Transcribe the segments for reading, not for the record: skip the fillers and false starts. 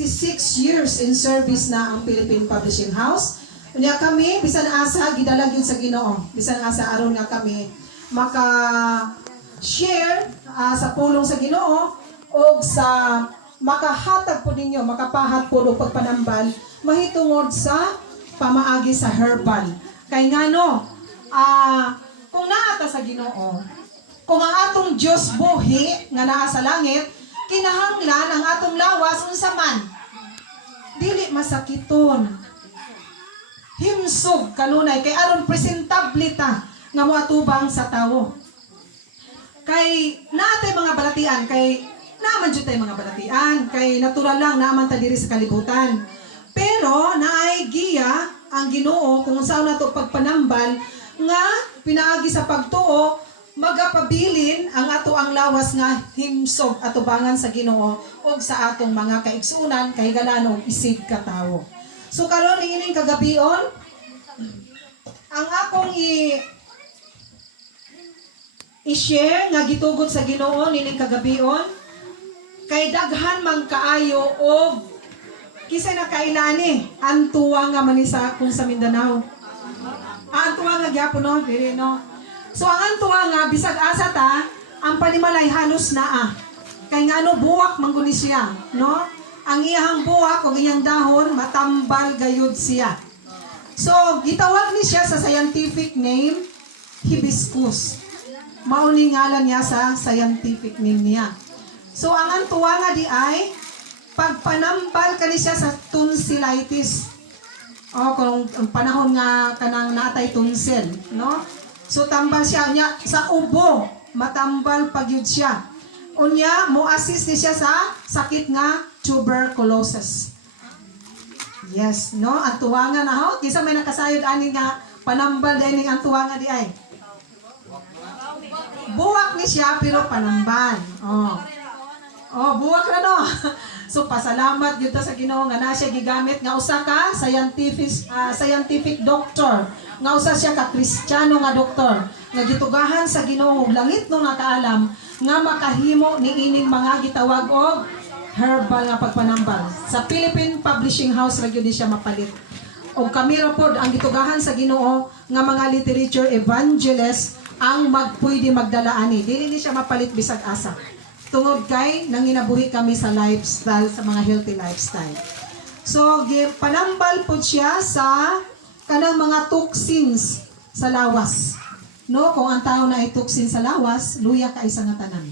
66 years in service na ang Philippine Publishing House. Unya kami, bisan asa, gidalag yun sa Ginoo. Bisan asa, aron nga kami maka-share sa pulong sa Ginoo o sa makahatag po ninyo, makapahat po o pagpanambal, mahitungod sa pamaagi sa herbal. Kay nga no, kung naata sa Ginoo, kung ang atong Diyos buhi nga naa sa langit, kinahanglan ang atong lawas unsa man dili masakiton, himsog kanunay kay aron presentable ta nga moatubang sa tawo. Kay naatay mga balatian, kay naaman jud tay mga balatian, kay natural lang naaman ta diri sa kalibutan. Pero naay giya ang Ginoo kung saan nato pagpanambal nga pinaagi sa pagtuo magapabilin ang ato ang lawas nga himsog atubangan sa Ginoo ug sa atong mga kaigsunan kahigalan og isig ka tawo. So karon ining kagabion ang akong i-share nga gitugod sa Ginoo nining kagabion kay daghan man kaayo og kisay na kailani ang tuwa nga manisa kung sa Mindanao. Ang tuwa nga gyapon no, diri no. So ang tuwa nga bisag asa ta ang panimalay halos naa. Kay ngano buwak mangguni siya, no? Ang iyang buwak o iyang dahon matambal gayud siya. So gitawag ni siya sa scientific name hibiscus. Mao ni ngalan niya sa scientific name niya. So ang tuwa nga di ay pagpanambal kani siya sa tonsillitis. O kung ang panahon nga kanang natay tonsil, no? So tambal siya niya sa ubo, matambal pagyud siya. Unya mo assist ni siya sa sakit nga tuberculosis. Yes, no? Ang tuwanga na ho, kisa may nakasayod ani nga panambal dining ang tuwanga di ay. Buwak ni siya pero panambal. Oh, buwak na no. So pasalamat gyud ta sa Ginoo nga na siya gigamit nga usa ka scientific doctor. Nga usa siya ka Kristiyano nga doktor nga gitugahan sa Ginoo ug langit no nga kaalam nga makahimo niining mga gitawag og herbal nga pagpanambal. Sa Philippine Publishing House ra gyud siya mapalit. Og kami ra pod ang gitugahan sa Ginoo nga mga literature evangelist ang pwede magdala ani. Dili ni siya mapalit bisag asa. Tungod kay nanginabuhi kami sa lifestyle, sa mga healthy lifestyle. So, panambal po siya sa kanang mga toxins sa lawas. No, kung ang tao na ay toxin sa lawas, luya ka isa nga tanan.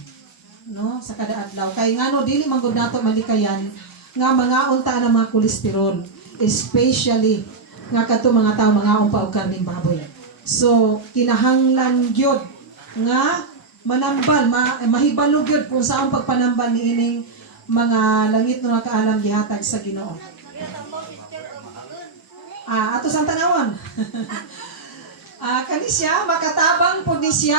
No, sa kada adlaw. Kay ngano dili man gud nato malikayan nga mga unta ng mga kolesterol, especially nga kadto mga tao mga umpa og karning baboy. So, kinahanglan gyud nga manambal, mahibalog yun kung saan pagpanambal ni ining mga langit na nakaalam gihatag sa Ginoo. Ato sang tanawon. Kani siya, makatabang po ni siya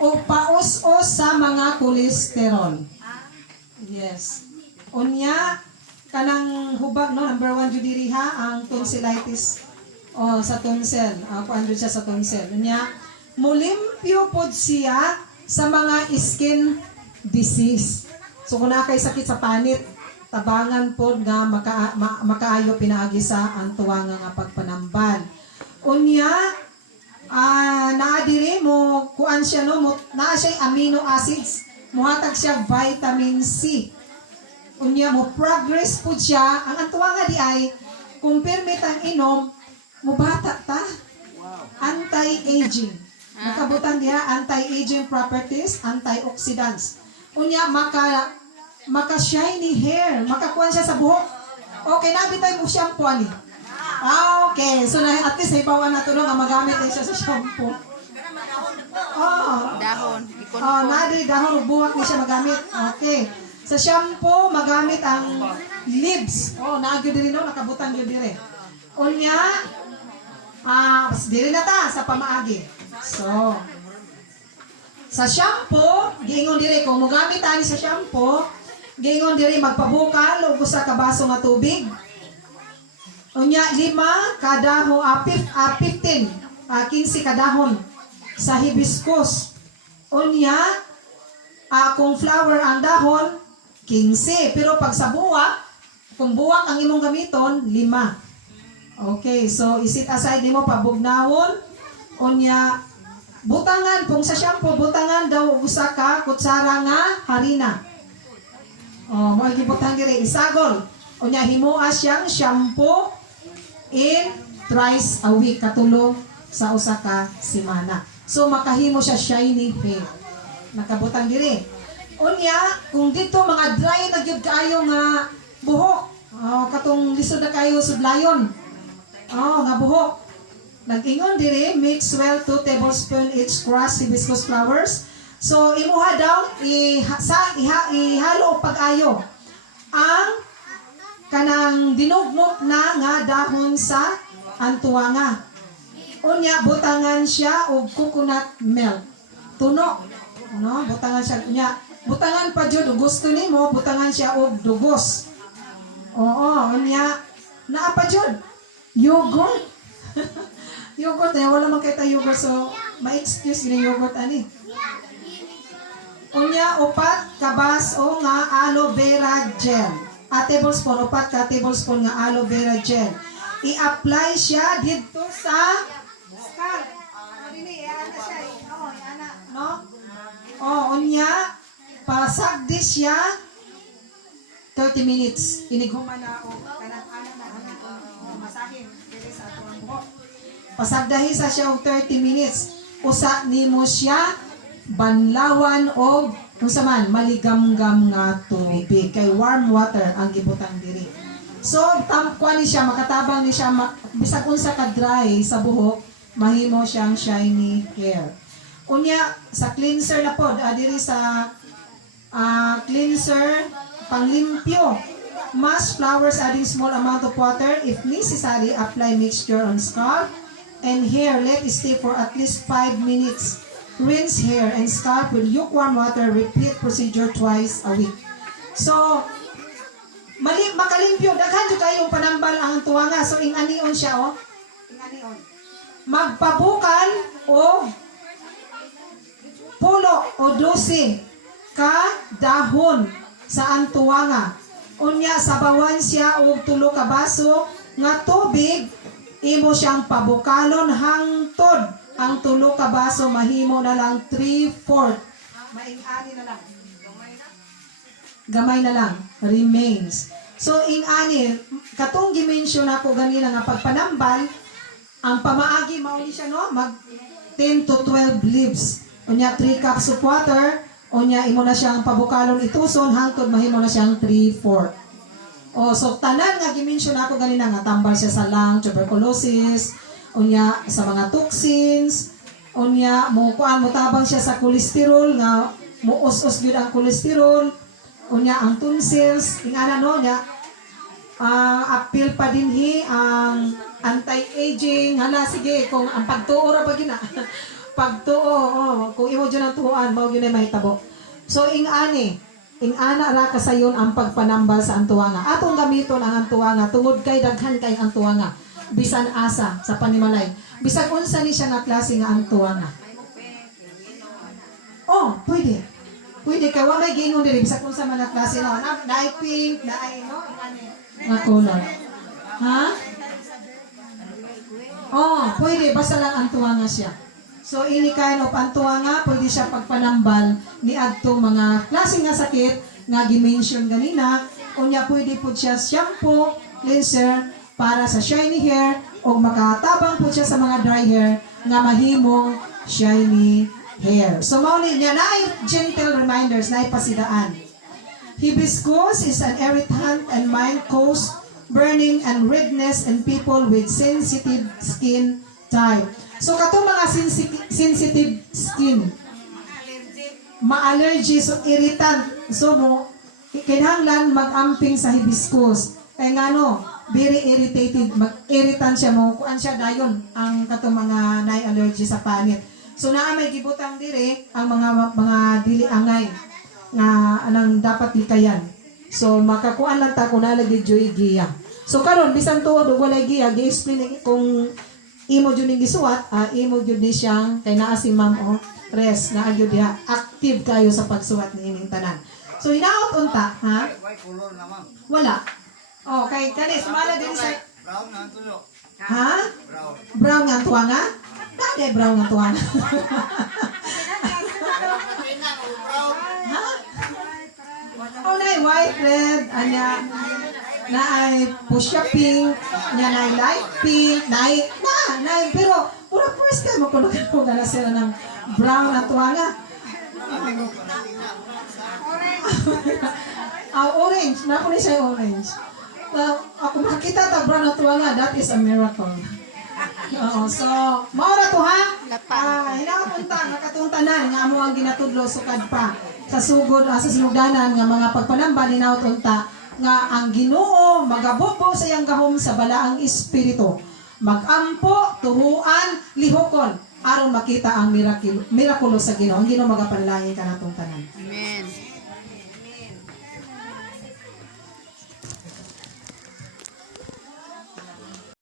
o paus-os sa mga kolesterol. Yes. Unya, kanang hubag, no, number 1 judiriha, ang tonsillitis o sa tonsil. Kuan siya sa tonsil. Unya, mulimpyo po siya sa mga skin disease. So kung nakay sakit sa panit, tabangan po nga makaayo pinaagi sa ang tuwanga nga pagpanambal. Unya, naadiri mo, kuan siya no, naa siya amino acids, muhatag siya vitamin C. Unya mo, progress po siya, ang tuwanga di ay, kung permit ang inom, mubata ta, anti-aging. Makabutan diha anti-aging properties, antioxidants. Unya maka-shiny hair, makakuan siya sa buhok. Okay, nabitay mo shampoo ani. Okay. So at least ibawan na to nga magamit ay siya sa shampoo. Dahon. Nadi dahon buwak ni siya magamit. Okay. Sa shampoo magamit ang leaves. Naagyo diri no, nakabutan gyud diri. Unya diri na ta sa pamaagi. So, sa shampoo, giingon diri kung mogamit ani sa shampoo, giingon diri magpabukal og usa ka baso nga tubig. Unya 5 kadahon 15 kadahon sa hibiscus. Unya kung flower ang dahon 15, pero pag sa buwak Kung buwak ang imong gamiton, 5. Okay, so isit aside nimo pabugnawon. Unya, butangan, kung sa shampoo, butangan daw usa ka kutsara nga harina. Oh, mo gibutang dire isagol. Unya himua siyang shampoo in thrice a week, katulong sa usa ka semana. So makahimo siya shiny hair. Nakabutang dire. Unya, kung dito mga dry na gyud kaayo nga buhok, katong lisod na kayo sudlayon. Nga buhok. Nag-ingon dire, mix well 2 tablespoon each crushed hibiscus flowers. So imuha daw ihalo pag-ayo ang kanang dinugmok na nga dahon sa antuanga. Unya butangan siya og coconut milk. Tuno, no? Butangan siya unya. Butangan pa jud gusto nimo, butangan siya og dugos. Oo, unya naa pa jud yogurt. Yogurt na wala man kita yogurt, so ma-excuse ni yogurt ani. Unya upat ka baso nga aloe vera gel. A tablespoon, upat ka tablespoon nga aloe vera gel. I-apply siya dito sa scalp. Dini ana siya, ana, no? Unya pasagdi siya 30 minutes. Iniguman na o kanang-ana na masahin diri sa atong buhok. Pasagdahi sa siya og 30 minutes. Usa nimo siya banlawan og unsa man maligamgam nga tubig, kay warm water ang gibutang diri. So tamkuan ni siya, makatabang ni siya, bisag unsa ka dry sa buhok, mahimo siyang shiny hair. Unya sa cleanser na pod, diri sa cleanser panglimpyo. Mask flowers adding small amount of water. If necessary, apply mixture on scalp and hair. Let it stay for at least 5 minutes. Rinse hair and scalp with lukewarm water. Repeat procedure twice a week. So, makalimpyo. Daghan jud kayong panambal ang tuwanga. So, inganion siya, oh. Inganion. Magpabukal o pulo o 12 ka dahon sa antuwanga. Unya sabawan siya og 3 ka baso nga tubig, imo siyang pabukalon hangtod ang 3 ka baso mahimo na lang 3/4. Maing-ani na lang. Gamay na lang remains. So ing-ani katong gi-mention ako ganina nga pagpanambal, ang pamaagi mao ni siya no, mag 10 to 12 leaves. Unya 3 cups of water. Unya imo na siyang pabukalon ituson hangtod mahimo na siyang 3/4. So tanan nga gi-mention ako ganina nga tambal siya sa lung, tuberculosis, unya sa mga toxins, unya mo tabang siya sa cholesterol nga muus-us gyud ang cholesterol, unya ang tonsils, ingana no nya appeal pa dinhi ang anti-aging, sige kung ang pagtuo ra ba gina. Pagtuo, kung imo dyan ang tuoan, mao yun ay mahitabo. So, ingana ra kasayon ang pagpanambal sa antuwanga. Atong gamiton ang antuwanga, tungod kay daghan kay antuwanga. Bisan asa sa panimalay. Bisan unsa ni siya nga klase nga antuwanga. Pwede. Pwede kay wa may gingon diri bisan unsa man nga klase no. Naay pink, naay no, nga color. Ha? Pwede basta lang antuwanga siya. So, ini kind of antuwanga, pwede siya pagpanambal ni adto mga klase nga sakit nga gi-mention ganina. Unya pwede po siya shampoo, cleanser para sa shiny hair o makatabang po siya sa mga dry hair nga mahimong shiny hair. So, mauli niya na gentle reminders na ipasidaan. Hibiscus is an irritant and mild cause burning and redness in people with sensitive skin type. So, katong mga sensitive skin, ma-allergy, so irritant, so mo, kinahanglan mag-amping sa hibiscus. Kaya nga no, very irritated, mag-irritant siya mo, kuan siya dayon ang katong mga na-allergy sa panit. So, naa may gibutang dire ang mga dili angay nga anang dapat likayan. So, makakuan lang ta kung nalagay joy giya. So, karon bisan tuod og walay giya, gi-explain kung imo jud ning gisuwat, imo jud ni siyang kay naa si ma'am rest na gyud diha active kayo sa pagsuwat ni ining tanan. So hinaot unta, ha? Wala. kanis mala din sa Brown na tulo. ha? Brown. Brown nga tuwa nga? Dagay brown nga tuwa nga. Ha? Oh, na white, red, anya, na ay pusha pink, nya na light pink, pero pura first time ako nagkaroon na sila ng brown na tuwa nga. Orange, na siya orange. Ako makita ta brown na tuwa nga, that is a miracle. Oo, so, maura to ha? Hinapunta, nakatuntanan, nga mo ang ginatudlo, sukad pa. Sa sugod, sa sinugdanan, nga mga pagpanamba, ninautunta, nga ang Ginoo, magabobo sa iyang gahom sa balaang espiritu. Magampo, tuhuan, lihokon, aron makita ang mirakulo sa Ginoo. Ang Ginoo magapanalangin ka natong tanan. Amen.